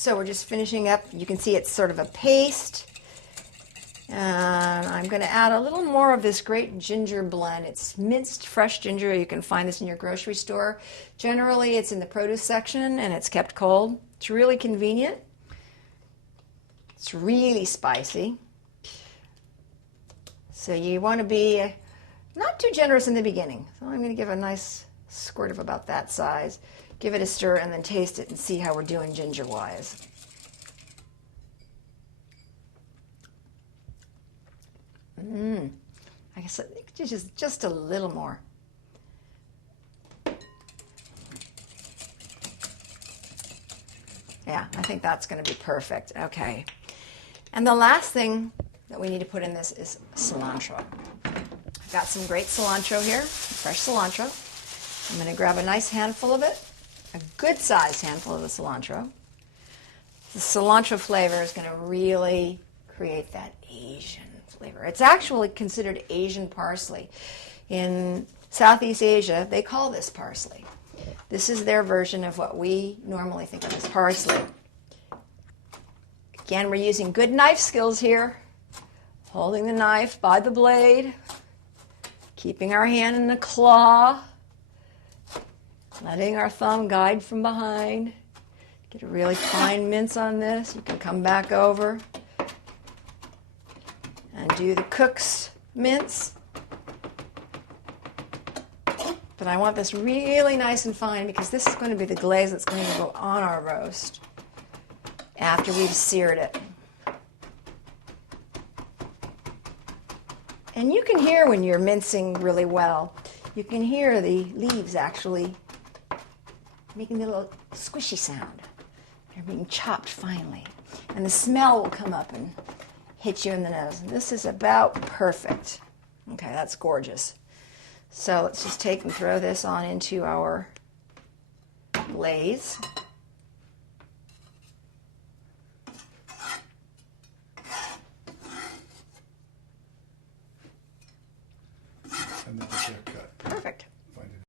So we're just finishing up. You can see it's sort of a paste. And I'm going to add a little more of this great ginger blend. It's minced fresh ginger. You can find this in your grocery store. Generally, it's in the produce section and it's kept cold. It's really convenient. It's really spicy. So you want to be not too generous in the beginning. So I'm going to give a nice squirt of about that size. Give it a stir and then taste it and see how we're doing ginger-wise. I guess just a little more. Yeah, I think that's going to be perfect. Okay. And the last thing that we need to put in this is cilantro. I've got some great cilantro here, fresh cilantro. I'm going to grab a nice handful of it, a good-sized handful of the cilantro. The cilantro flavor is going to really create that Asian flavor. It's actually considered Asian parsley. In Southeast Asia, they call this parsley. This is their version of what we normally think of as parsley. Again, we're using good knife skills here. Holding the knife by the blade, keeping our hand in the claw, letting our thumb guide from behind. Get a really fine mince on this. You can come back over and do the cook's mince. But I want this really nice and fine because this is going to be the glaze that's going to go on our roast after we've seared it. And you can hear when you're mincing really well, you can hear the leaves actually making a little squishy sound. They're being chopped finely. And the smell will come up and hit you in the nose. And this is about perfect. Okay, that's gorgeous. So let's just take and throw this on into our glaze. And then the